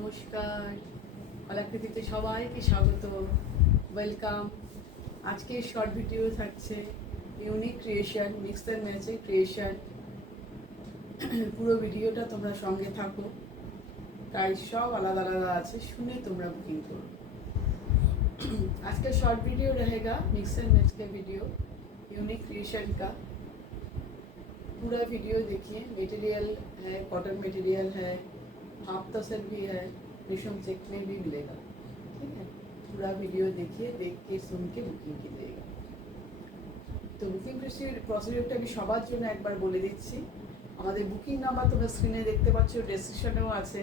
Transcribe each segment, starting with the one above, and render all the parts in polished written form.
নমস্কার, কলাকৃতিতে সবাইকে স্বাগত, ওয়েলকাম। আজকে শর্ট ভিডিও থাকছে ইউনিক ক্রিয়েশন, মিক্স অ্যান্ড ম্যাচের ক্রিয়েশন। পুরো ভিডিওটা তোমরা সঙ্গে থাকো, প্রাইস সব আলাদা আলাদা আছে, শুনে তোমরা বুকিং করো। आज का शॉर्ट वीडियो रहेगा मिक्स एंड मैच का वीडियो, यूनिक क्रिएशन का। पूरा वीडियो देखिए। मटेरियल है कॉटन मटेरियल है, हाफ तसर भी है, रेशम चेक में भी मिलेगा। ठीक है, पूरा वीडियो देखिए, देख के सुन के बुकिंग कीजिएगा। তো বুকিং প্রসিডিউরটা আমি সবার জন্য একবার বলে দিচ্ছি। আমাদের বুকিং নাম্বার তোমরা স্ক্রিনে দেখতে পাচ্ছ, ডেসক্রিপশনেও আছে।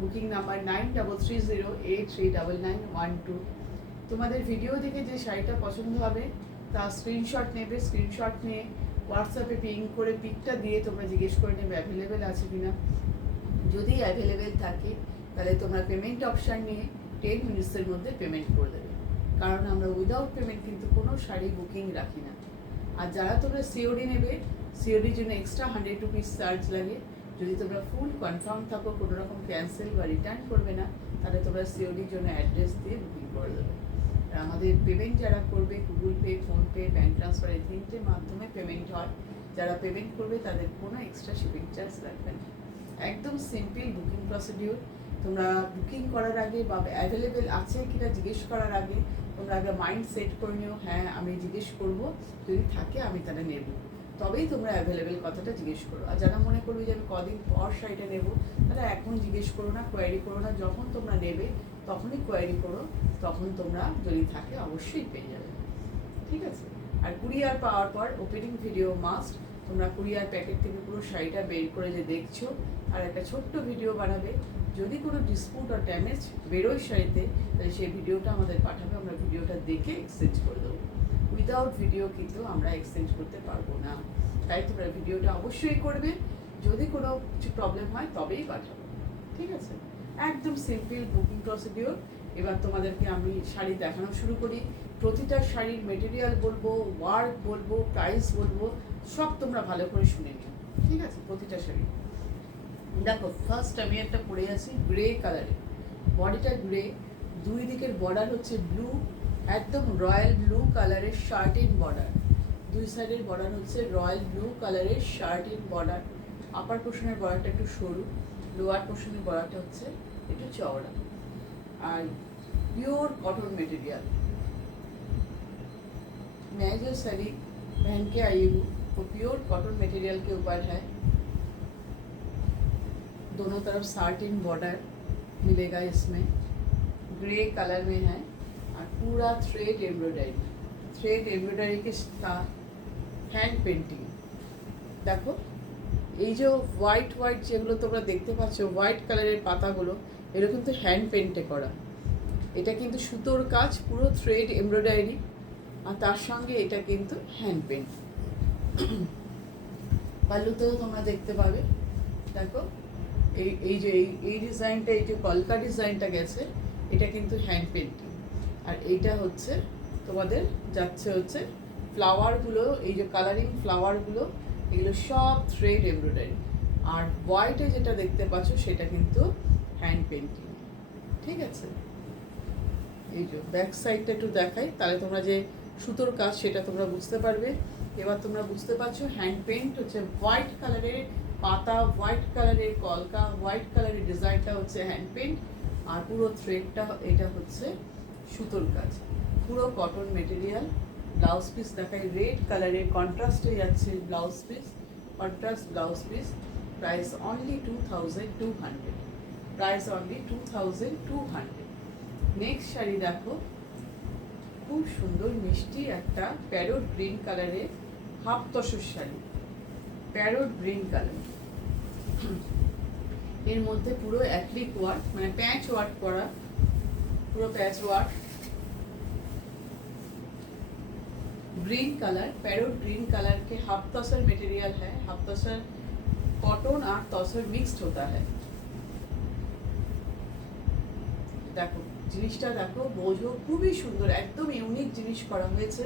Booking number 9330839912। তোমাদের ভিডিও দেখে যে শাড়িটা পছন্দ হবে তার স্ক্রিনশট নেবে, স্ক্রিনশট নিয়ে হোয়াটসঅ্যাপে পিং করে পিকটা দিয়ে তোমরা জিজ্ঞেস করে নেবে অ্যাভেলেবেল আছে কিনা। যদি অ্যাভেলেবেল থাকে তাহলে তোমরা পেমেন্ট অপশান নিয়ে 10 মিনিটসের মধ্যে পেমেন্ট করে দেবে, কারণ আমরা উইদাউট পেমেন্ট কিন্তু কোনো শাড়ি বুকিং রাখি না। আর যারা তোমরা সিওডি নেবে, সিওডির জন্য এক্সট্রা 100 রুপিস চার্জ লাগে। যদি তোমরা ফুল কনফার্ম থাকো কোনো রকম ক্যান্সেল বা রিটার্ন করবে না, তাহলে তোমরা সিওডির জন্য অ্যাড্রেস দিয়ে বুকিং করে দেবে। আর আমাদের পেমেন্ট যারা করবে, Google pay, PhonePe, bank transfer, এই তিনটের মাধ্যমে পেমেন্ট হয়। যারা পেমেন্ট করবে তাদের কোনো এক্সট্রা শিপিং চার্জ লাগবে না। একদম সিম্পল বুকিং প্রসিডিউর। তোমরা বুকিং করার আগে বা অ্যাভেলেবেল আছে কিনা জিজ্ঞেস করার আগে তোমরা আগে মাইন্ড সেট করে নিও, হ্যাঁ আমি জিজ্ঞেস করব, যদি থাকে আমি তাহলে নেব, তবেই তোমরা অ্যাভেলেবেল কথাটা জিজ্ঞেস করো। আর যারা মনে করবে যে আমি কদিন পর শাড়িটা নেবো, তাহলে এখন জিজ্ঞেস করো না, কোয়ারি করো না। যখন তোমরা নেবে তখনই কোয়ারি করো, তখন তোমরা যদি থাকে অবশ্যই পেয়ে যাবে। ঠিক আছে। আর কুরিয়ার পাওয়ার পর ওপেনিং ভিডিও মাস্ট। তোমরা কুরিয়ার প্যাকেট থেকে পুরো শাড়িটা বের করে যে দেখছো, আর একটা ছোট্ট ভিডিও বানাবে। যদি কোনো ডিসপুট আর ড্যামেজ বেরোয় শাড়িতে, তাহলে সেই ভিডিওটা আমাদের পাঠাবে, আমরা ভিডিওটা দেখে এক্সচেঞ্জ করে দেবো। উইদাউট ভিডিও কিন্তু আমরা এক্সচেঞ্জ করতে পারবো না। তাই তোমরা ভিডিওটা অবশ্যই করবে। যদি কোনো কিছু প্রবলেম হয় তবেই পাঠাবো। ঠিক আছে, একদম সিম্পল বুকিং প্রসিডিওর। এবার তোমাদেরকে আমি শাড়ি দেখানো শুরু করি। প্রতিটা শাড়ির মেটেরিয়াল বলবো, ওয়ার্ক বলবো, প্রাইস বলবো, সব তোমরা ভালো করে শুনে নিও। ঠিক আছে, প্রতিটা শাড়ি দেখো। ফার্স্ট আমি একটা পরে আছি গ্রে কালারে, বডিটা গ্রে, দুই দিকের বর্ডার হচ্ছে ব্লু, একদম রয়্যাল ব্লু কালারের শার্টিন বর্ডার। দুই সাইডের বর্ডার হচ্ছে রয়্যাল ব্লু কালারের শার্টিন বর্ডার। আপার পোর্শনের বর্ডারটা একটু সরু, লোয়ার পোর্শনের বর্ডারটা হচ্ছে একটু চওড়া। আর प्योर कॉटन मटेरियल। मैं जो साड़ी पहन के आई हूँ वो प्योर कॉटन मटेरियल के ऊपर है। दोनों तरफ साटिन बॉर्डर मिलेगा इसमें, ग्रे कलर में है। और पूरा थ्रेड एम्ब्रॉयडरी के साथ हैंड पेंटिंग। देखो এই যে হোয়াইট হোয়াইট যেগুলো তোমরা দেখতে পাচ্ছ, হোয়াইট কালারের পাতাগুলো, এগুলো কিন্তু হ্যান্ড পেন্টে করা। এটা কিন্তু সুতোর কাজ, পুরো থ্রেড এমব্রয়ডারি, আর তার সঙ্গে এটা কিন্তু হ্যান্ড পেন্ট। পাল্লুতেও তোমরা দেখতে পাবে। দেখো এই ডিজাইনটা, এই যে কলকা ডিজাইনটা গেছে, এটা কিন্তু হ্যান্ড পেন্টিং। আর এইটা হচ্ছে তোমাদের যাচ্ছে হচ্ছে ফ্লাওয়ারগুলো, এই যে কালারিং ফ্লাওয়ারগুলো, এগুলো সব থ্রেড এমব্রয়ডারি। আর হোয়াইটে যেটা দেখতে পাচ্ছ সেটা কিন্তু হ্যান্ড পেন্টিং। ঠিক আছে, এই যে ব্যাক সাইডটা একটু দেখাই, তাহলে তোমরা যে সুতোর কাজ সেটা তোমরা বুঝতে পারবে। এবার তোমরা বুঝতে পারছো হ্যান্ড পেন্ট হচ্ছে হোয়াইট কালারের পাতা, হোয়াইট কালারের কলকা, হোয়াইট কালারের ডিজাইনটা হচ্ছে হ্যান্ড পেন্ট। আর পুরো থ্রেডটা এটা হচ্ছে সুতোর কাজ, পুরো কটন মেটেরিয়াল। ব্লাউজ পিস দেখাই, রেড কালারের কন্ট্রাস্টে যাচ্ছে blouse piece, contrast blouse piece. Price only 2200, price only 2200। Next sari দেখো, খুব সুন্দর মিষ্টি একটা প্যারোট গ্রিন কালারের half tussar sari, parrot green colour. এর মধ্যে পুরো অ্যাক্রিলিক ওয়ার্ক, মানে প্যাচ ওয়ার্ক করা, পুরো প্যাচ work, green colour, parrot green colour के हाफ तसर मटेरियल है। हाफ तसर कॉटन और तसर मिक्सड होता है। देखो জিনিসটা দেখো, বোঝো, খুবই সুন্দর, একদম ইউনিক জিনিস করা হয়েছে।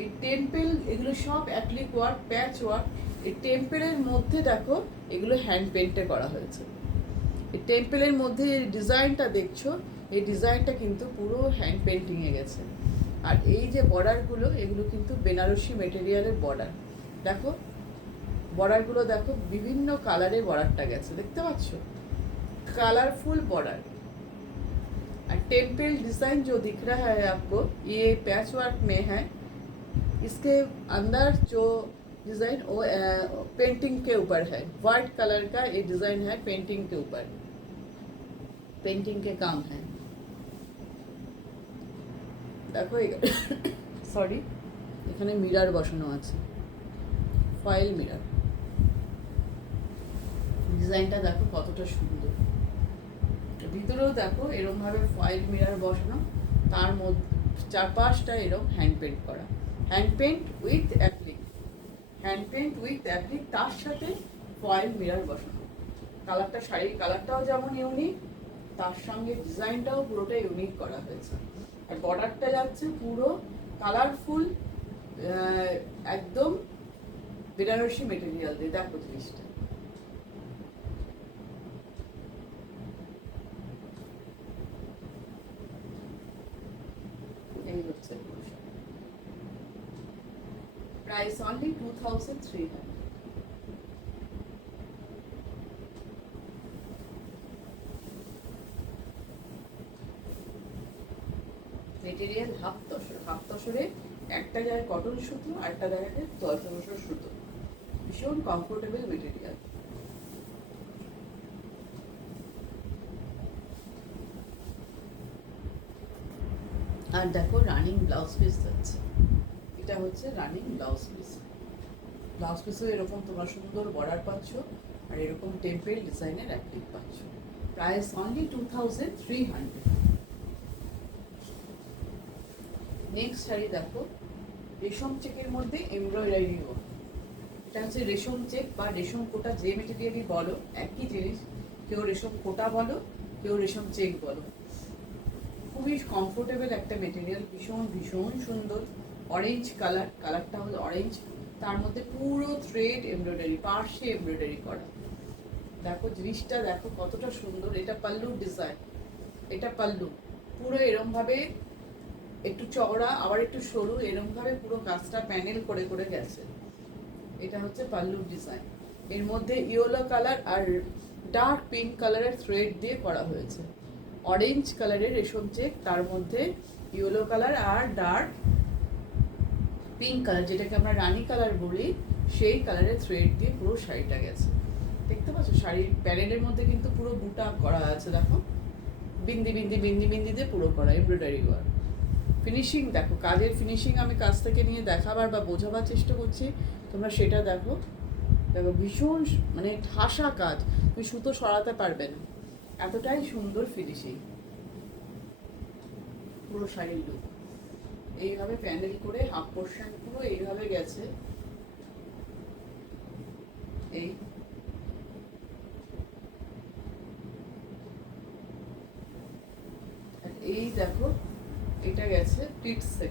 এই টেম্পেল, এগুলো সব অ্যাপ্লিক ওয়ার্ক, প্যাচ ওয়ার্ক। এই টেম্পেলের মধ্যে দেখো এগুলো হ্যান্ড পেন্টে করা হয়েছে। এই টেম্পেলের মধ্যে এই ডিজাইনটা দেখছো, এই ডিজাইনটা কিন্তু পুরো হ্যান্ড পেন্টিংয়ে গেছে। আর এই যে বর্ডারগুলো, এগুলো কিন্তু বেনারসি মেটেরিয়ালের বর্ডার। দেখো বর্ডারগুলো দেখো, বিভিন্ন কালারে বর্ডারটা গেছে, দেখতে পাচ্ছ, कलरफुल बॉर्डर। और टेम्पल डिज़ाइन जो दिख रहा है आपको, ये पैच वर्क में है। इसके अंदर जो डिज़ाइन वो पेंटिंग के ऊपर है, वाइट कलर का ये डिज़ाइन है, पेंटिंग के ऊपर पेंटिंग के काम है। देखो सॉरी, এখানে মিরর বসানো আছে, ফয়েল মিরর। ডিজাইনটা দেখো কতটা সুন্দর। ভিতরেও দেখো এরকম ভাবে ফয়েল মিরর বসানো, তার মধ্যে চারপাশটা এরকম হ্যান্ড পেন্ট করা, hand paint with applique, hand paint with applique, তার সাথে ফয়েল মিরর বসানো। কালারটা, শাড়ির কালারটাও যেমন ইউনিক, তার সঙ্গে ডিজাইনটাও পুরোটা ইউনিক করা হয়েছে। আর বর্ডারটা যাচ্ছে পুরো কালারফুল, একদম বেনারসি মেটেরিয়াল দিয়ে। দেখো জিনিসটা, এই হচ্ছে প্রাইস অনলি 2300। মেটেরিয়াল হাফ তসরে, একটা জায়গায় কটন সুতো, আরেকটা জায়গায় তসর সুতো, ভীষণ কমফোর্টেবল মেটেরিয়াল। আর দেখো রানিং ব্লাউজ পিস যাচ্ছে, এটা হচ্ছে রানিং ব্লাউজ পিস। ব্লাউজ পিসও এরকম তোমরা সুন্দর বর্ডার পাচ্ছ, আর এরকম টেম্পেল ডিজাইনের অ্যাপ্লিক পাচ্ছ। Price only 2300। নেক্সট শাড়ি দেখো, রেশম চেকের মধ্যে এমব্রয়ডারি ওয়ার্ক। এটা হচ্ছে রেশম চেক বা রেশম কোটা, যে মেটেরিয়ালই বলো একই জিনিস, কেউ রেশম কোটা বলো, কেউ রেশম চেক বলো। খুবই কমফোর্টেবল একটা মেটেরিয়াল, ভীষণ ভীষণ সুন্দর। অরেঞ্জ কালার, কালারটা হলো অরেঞ্জ, তার মধ্যে পুরো থ্রেড এমব্রয়ডারি, পার্শ্বে এমব্রয়ডারি করা। দেখো জিনিসটা দেখো কতটা সুন্দর। এটা পাল্লুর ডিজাইন, এটা পাল্লু পুরো এরমভাবে একটু চওড়া আবার একটু সরু, এরমভাবে পুরো কাজটা প্যানেল করে করে গেছে। এটা হচ্ছে পাল্লুর ডিজাইন। এর মধ্যে ইয়েলো কালার আর ডার্ক পিঙ্ক কালারের থ্রেড দিয়ে করা হয়েছে। অরেঞ্জ কালারের রেশম চেক, তার মধ্যে ইয়েলো কালার আর ডার্ক পিঙ্ক কালার, যেটাকে আমরা রানী কালার বলি, সেই কালারের থ্রেড দিয়ে পুরো শাড়িটা গেছে। দেখতে পাচ্ছ শাড়ির প্যানেলের মধ্যে কিন্তু পুরো বুটা করা আছে। দেখো বিন্দি বিন্দি বিন্দি বিন্দি দিয়ে পুরো করা এমব্রয়ডারি ওয়ার্ক। ফিনিশিং দেখো, কাজের ফিনিশিং আমি কাছ থেকে নিয়ে দেখাবার বা বোঝাবার চেষ্টা করছি, তোমরা সেটা দেখো। দেখো ভীষণ মানে ঠাসা কাজ, তুমি সুতো সরাতে পারবে না, এতটাই সুন্দর ফিনিশিং। পুরো শাড়ির লুক এইভাবে প্যানেল করে হাফ পোর্শন পুরো এইভাবে গেছে। এই এই দেখো এটা গেছে প্লিটসে,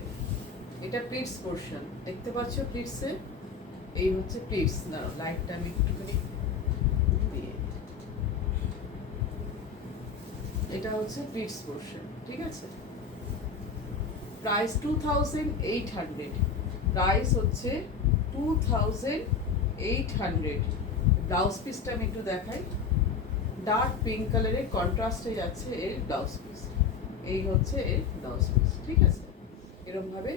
এটা প্লিটস পোর্শন দেখতে পাচ্ছ প্লিটসে। এই হচ্ছে প্লিটস। না লাইটটা আমি একটুখানি দিয়ে, এটা হচ্ছে প্লিটস পোর্শন, ঠিক আছে। প্রাইস 2800, প্রাইস হচ্ছে 2800। ব্লাউজ পিসটা আমি একটু দেখাই, ডার্ক পিঙ্ক কালারের কন্ট্রাস্টে যাচ্ছে এর ব্লাউজ পিস। এই হচ্ছে এর ব্লাউজ পিস, ঠিক আছে। এরকমভাবে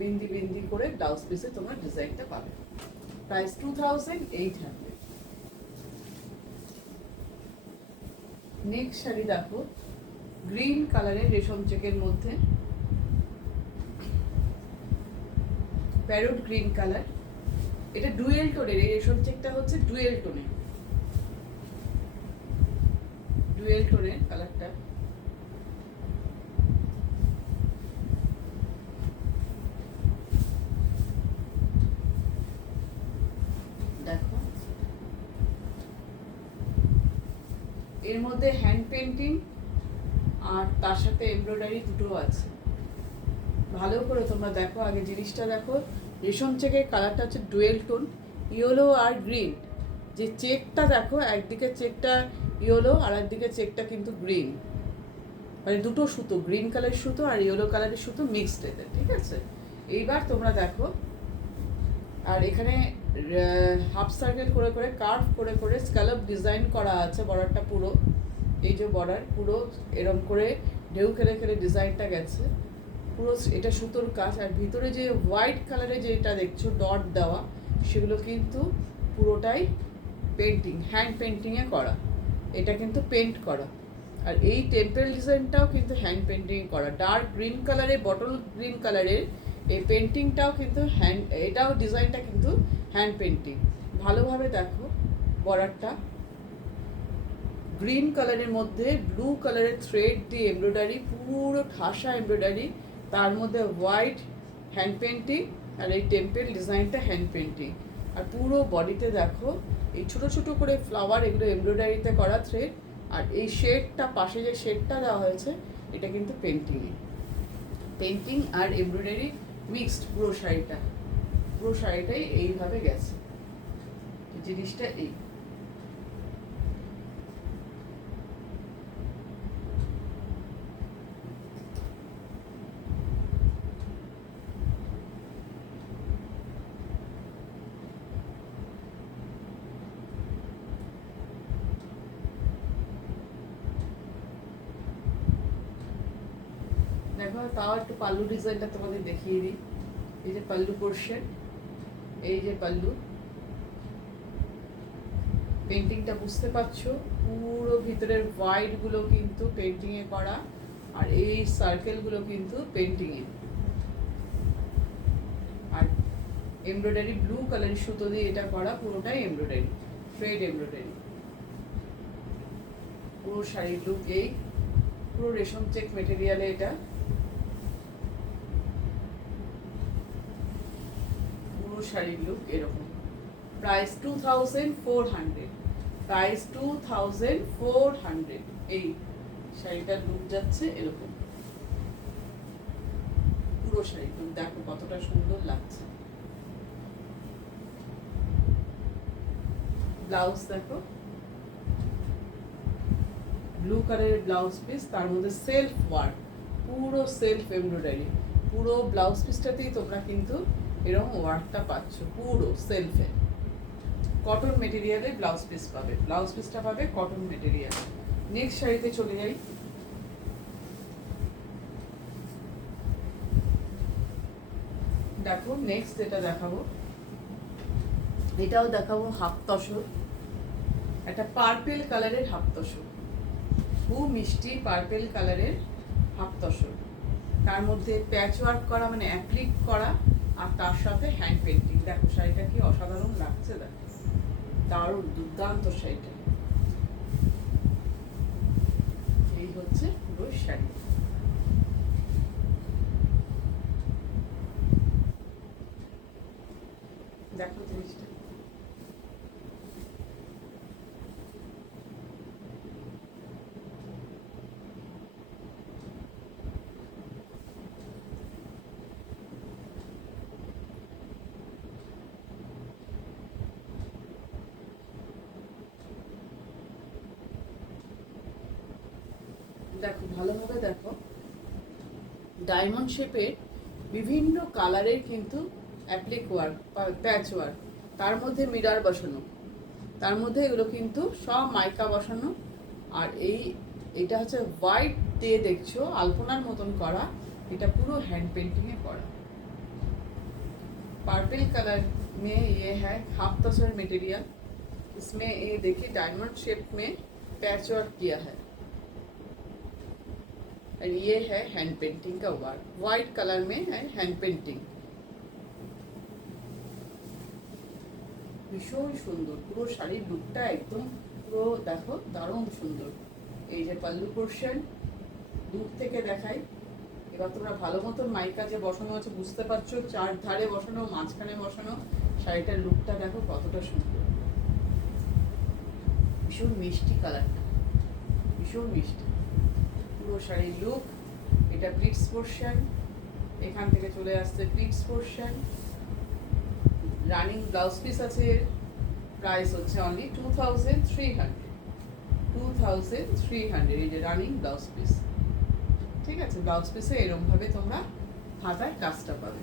বিন্দি বিন্দি করে ব্লাউজ পিসে তোমার ডিজাইনটা পাবে। প্রাইস 2800। নেক্সট শাড়ি দেখো, গ্রিন কালারের রেশম চেকের মধ্যে, প্যারোট গ্রিন কালার। এটা ডুয়েল টোনের, এই রেশম চেকটা হচ্ছে ডুয়েল টোনের, ডুয়েল টোনের কালারটা। দেখো এর মধ্যে হ্যান্ড পেন্টিং আর তার সাথে এমব্রয়ডারি দুটো আছে। ভালো করে তোমরা দেখো, আগে জিনিসটা দেখো। রেশম চেকের কালারটা হচ্ছে ডুয়েল টোন, ইয়েলো আর গ্রিন। যে চেকটা দেখো, একদিকে চেকটা ইয়েলো, আর একদিকে চেকটা কিন্তু গ্রিন, মানে দুটো সুতো, গ্রিন কালারের সুতো আর ইয়েলো কালারের সুতো মিক্সড এতে, ঠিক আছে। এইবার তোমরা দেখো, আর এখানে হাফ সার্কেল করে করে কার্ভ করে করে স্ক্যালপ ডিজাইন করা আছে বর্ডারটা পুরো। এই যে বর্ডার পুরো এরম করে ঢেউ খেলে খেলে ডিজাইনটা গেছে পুরো, এটা সুতোর কাজ। আর ভিতরে যে হোয়াইট কালারে যেটা দেখছো ডট দেওয়া, সেগুলো কিন্তু পুরোটাই পেন্টিং, হ্যান্ড পেন্টিংয়ে করা, এটা কিন্তু পেন্ট করা। আর এই টেম্পল ডিজাইনটাও কিন্তু হ্যান্ড পেন্টিং করা, ডার্ক গ্রিন কালারে, বটল গ্রিন কালারের এই পেন্টিংটাও কিন্তু হ্যান্ড, এটাও ডিজাইনটা কিন্তু হ্যান্ড পেন্টিং। ভালোভাবে দেখো বর্ডারটা গ্রিন কালারের মধ্যে ব্লু কালারের থ্রেড দিয়ে এমব্রয়ডারি, পুরো ঠাসা এমব্রয়ডারি, তার মধ্যে হোয়াইট হ্যান্ড পেন্টিং, আর এই টেম্পল ডিজাইনটা হ্যান্ড পেন্টিং। আর পুরো বডিতে দেখো এই ছোটো ছোটো করে ফ্লাওয়ার, এগুলো এমব্রয়ডারিতে করা থ্রেড। আর এই শেডটা, পাশে যে শেডটা দেওয়া হয়েছে, এটা কিন্তু পেন্টিংয়ে, পেন্টিং আর এমব্রয়ডারি মিক্সড পুরো শাড়িটা, পুরো শাড়িটাই এইভাবে গেছে জিনিসটা। এই দেখো, তাও একটু পাল্লু ডিজাইনটা তোমাদের দেখিয়ে দিই। এই যে পাল্লু পোর্শন, এই যে পাল্লু, পেন্টিংটা বুঝতে পারছো, পুরো ভিতরের হোয়াইট গুলো কিন্তু পেন্টিং এ করা, আর এই সার্কেল গুলো কিন্তু পেন্টিং এ। আর এমব্রয়ডারি ব্লু কালারের সুতো দিয়ে এটা করা, পুরোটাই এমব্রয়ডারি, থ্রেড এমব্রয়ডারি। পুরো শাড়ির লুক এই, পুরো রেশম চেক মেটেরিয়ালে এটা, পুরো শাড়ির লুক এরকম। Price 2400, price 2400। এই শাড়িটার লুক যাচ্ছে এরকম, পুরো শাড়ির লুক দেখো কতটা সুন্দর লাগছে। ব্লাউজ দেখো, ব্লু কালারের ব্লাউজ পিস, তার মধ্যে সেলফ ওয়ার্ক, পুরো সেলফ এমব্রয়ডারি, পুরো ব্লাউজ পিসটাতেই তোমরা কিন্তু এরকম ওয়ার্কটা পাচ্ছ, পুরো সেলফে। কটন মেটেরিয়ালে ব্লাউজ পিস পাবে, ব্লাউজ পিসটা পাবে কটন মেটেরিয়াল। নেক্সট শাড়িতে চলে যাই। দেখো নেক্সট যেটা দেখাবো, এটাও দেখাবো হাফ তসর, একটা পার্পেল কালারের হাফ তসর, খুব মিষ্টি পার্পেল কালারের হাফ তসর, তার মধ্যে প্যাচ ওয়ার্ক করা, মানে অ্যাপ্লিক করা, আর তার সাথে হ্যান্ড পেন্টিং। দেখো শাড়িটা কি অসাধারণ লাগছে, দেখো দারুণ দুর্দান্ত শাড়িটা। এই হচ্ছে পুরো শাড়ি। দেখো জিনিসটা, দেখো ভালোভাবে দেখো, ডায়মন্ড শেপের বিভিন্ন কালারের কিন্তু অ্যাপ্লিক ওয়ার্ক, প্যাচ ওয়ার্ক, তার মধ্যে মিরার বসানো, তার মধ্যে এগুলো কিন্তু সব মাইকা বসানো। আর এটা হচ্ছে হোয়াইট দিয়ে দেখছো আলপনার মতন করা, এটা পুরো हैंड पेंटिंग में करा। पर्पल कलर में ये है हाफ तसर मटेरियल, इसमें ये देखिए डायमंड शेप में पैच वर्क किया है, और ये है हैंड पेंटिंग का वर्क, वाइट कलर में है हैंड पेंटिंग। ভীষণ সুন্দর পুরো শাড়ির লুকটা, একদম পুরো দেখো দারুণ সুন্দর। এই যে পাল্লু পোর্শন দূর থেকে দেখাই, এবার তোমরা ভালো মতন মাইকা যে বসানো আছে বুঝতে পারছো, চার ধারে বসানো, মাঝখানে বসানো, শাড়িটার লুকটা দেখো কতটা সুন্দর, ভীষণ মিষ্টি কালারটা, ভীষণ মিষ্টি পুরো শাড়ির লুক। এটা প্লিটস পোর্শন, এখান থেকে চলে আসছে pleats portion, running blouse piece আছে, প্রাইস হচ্ছে অনলি 2300। 2300, এই যে রানিং ব্লাউজ পিস। ঠিক আছে, ব্লাউজ পিসে এরকমভাবে তোমরা হাতার কাজটা পাবে।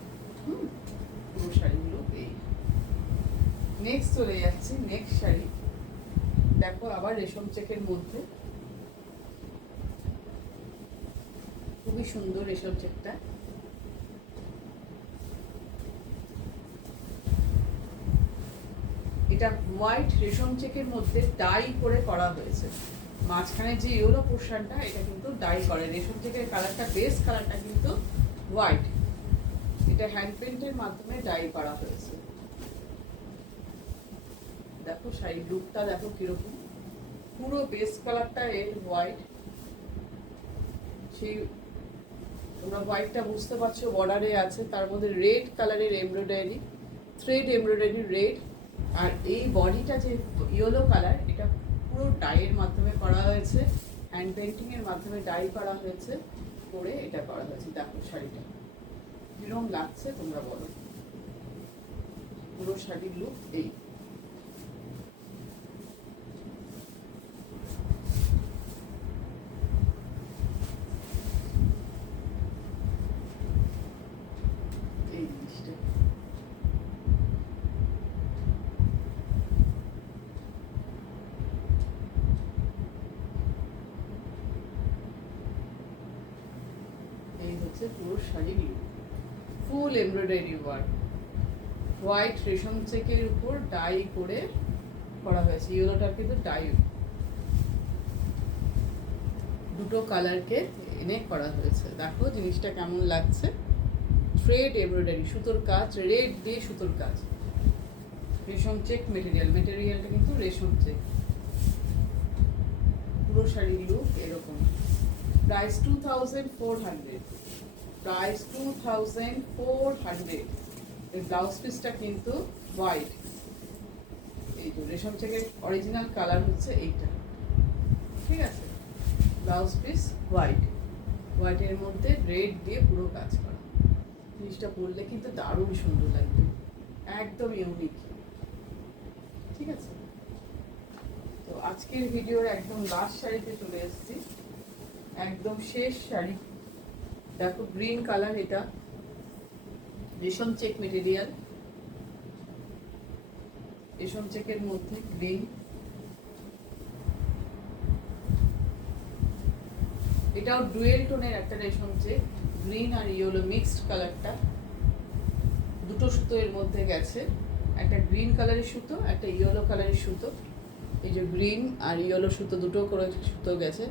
পুরো শাড়িগুলো এই। নেক্সট চলে যাচ্ছি, নেক্সট শাড়ি দেখো আবার রেশম চেকের মধ্যে, খুবই সুন্দর রেশম চেকটা। এটা হোয়াইট রেশম চেকের মধ্যে ডাই করে করা হয়েছে। মাঝখানে যে ইয়েলো পোর্শনটা এটা কিন্তু ডাই করে। রেশম চেকের কালারটা, বেস কালারটা কিন্তু হোয়াইট, এটা হ্যান্ড পেন্টের মাধ্যমে ডাই করা হয়েছে। দেখো শাড়ির লুকটা দেখো কিরকম, পুরো বেস কালারটা এর হোয়াইট। সেই তোমরা হোয়াইটটা বুঝতে পারছো, বর্ডারে আছে, তার মধ্যে রেড কালারের এমব্রয়ডারি, থ্রেড এমব্রয়ডারি রেড। আর এই বডিটা যে ইয়েলো কালার, এটা পুরো ডাইয়ের মাধ্যমে করা হয়েছে, হ্যান্ড পেন্টিং এর মাধ্যমে ডাই করা হয়েছে, করে এটা করা হয়েছে। দেখো শাড়িটা কিরকম লাগছে তোমরা বলো। পুরো শাড়ির লুক এই। পুরো শাড়ির লুক, ফুল এমব্রয়ডারি ওয়ার্ক, হোয়াইট রেশম চেকের উপর ডাই করে করা হয়েছে। ইয়েলোটার কিন্তু ডাই, দুটো কালারকে এনে করা হয়েছে। দেখো জিনিসটা কেমন লাগছে, থ্রেড এমব্রয়ডারি, সুতোর কাজ, রেড দিয়ে সুতোর কাজ, রেশম চেক মেটেরিয়াল, মেটেরিয়ালটা কিন্তু রেশম চেক। পুরো শাড়ির লুক এরকম। Price 2400, price 2400। এই ব্লাউজ পিসটা কিন্তু হোয়াইট, এই যে রেশম চেকের অরিজিনাল কালার হচ্ছে এইটা। ঠিক আছে, ব্লাউজ পিস হোয়াইট, হোয়াইটের মধ্যে রেড দিয়ে পুরো কাজ করা। জিনিসটা পরলে কিন্তু দারুণ সুন্দর লাগবে, একদম ইউনিক। ঠিক আছে, তো আজকের ভিডিওর একদম লাস্ট শাড়িতে চলে এসেছি, একদম শেষ শাড়ি। দেখো গ্রিন কালার, এটা রেশম চেক মেটেরিয়াল, রেশম চেকের মধ্যে গ্রিন। এটাও ডুয়েল টোনের একটা রেশম চেক, গ্রিন আর ইয়েলো মিক্সড কালারটা, দুটো সুতো এর মধ্যে গেছে, একটা গ্রিন কালারের সুতো, একটা ইয়েলো কালারের সুতো। এই যে গ্রিন আর ইয়েলো সুতো দুটো করে সুতো গেছে।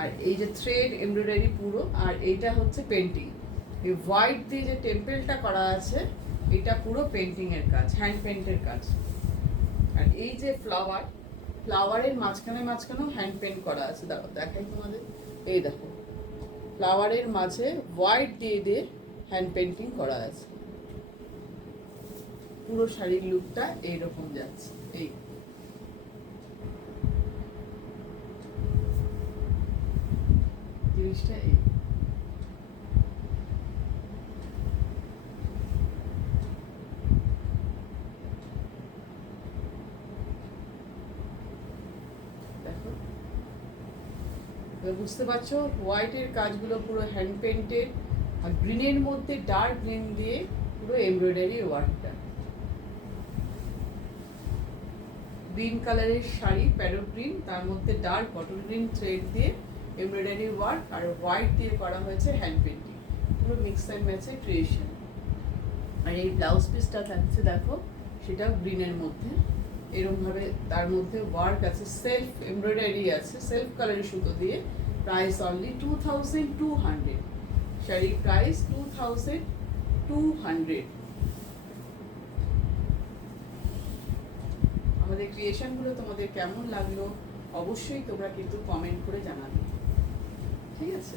আর এই যে থ্রেড এমব্রয়ডারি পুরো, আর এইটা হচ্ছে পেন্টিং। এই হোয়াইট দিয়ে যে টেম্পেলটা করা আছে, এটা পুরো পেন্টিং এর কাজ, হ্যান্ড পেন্টের কাজ। আর এই যে ফ্লাওয়ার, ফ্লাওয়ারের মাঝখানেও হ্যান্ড পেন্ট করা আছে। দেখো দেখাই তোমাদের, এই দেখো ফ্লাওয়ারের মাঝে হোয়াইট দিয়ে হ্যান্ড পেন্টিং করা আছে। পুরো শাড়ির লুকটা এইরকম যাচ্ছে। এই জিনিসটা এই। বুঝতে পারছো, হোয়াইটের কাজগুলো পুরো হ্যান্ড পেন্টেড, আর গ্রিনের মধ্যে ডার্ক গ্রিন দিয়ে পুরো এমব্রয়ডারি ওয়ার্কটা। গ্রিন কালারের শাড়ি, প্যারট গ্রিন, তার মধ্যে ডার্ক বটল গ্রিন থ্রেড দিয়ে এমব্রয়ডারি ওয়ার্ক, আর হোয়াইট দিয়ে করা হয়েছে হ্যান্ড পেন্টিং, পুরো মিক্স অ্যান্ড ম্যাচের ক্রিয়েশন। আর এই ব্লাউজ পিসটা থাকছে দেখো, সেটাও গ্রিনের মধ্যে, এরকমভাবে তার মধ্যে ওয়ার্ক আছে, সেলফ এমব্রয়ডারি আছে, সেলফ কালারের সুতো দিয়ে। প্রাইস অনলি 2200, শাড়ির প্রাইস 2200। আমাদের ক্রিয়েশনগুলো তোমাদের কেমন লাগলো অবশ্যই তোমরা কিন্তু কমেন্ট করে জানাবে। ঠিক আছে,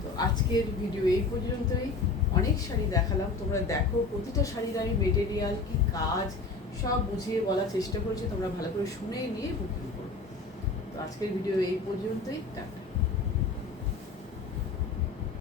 তো আজকের ভিডিও এই পর্যন্তই। অনেক শাড়ি দেখালাম, তোমরা দেখো প্রতিটা শাড়ির আমি মেটেরিয়াল কি কাজ সব বুঝিয়ে বলার চেষ্টা করেছি, তোমরা ভালো করে শুনে নিয়ে বুকিং করো। তো আজকের ভিডিও এই পর্যন্তই, টাটা।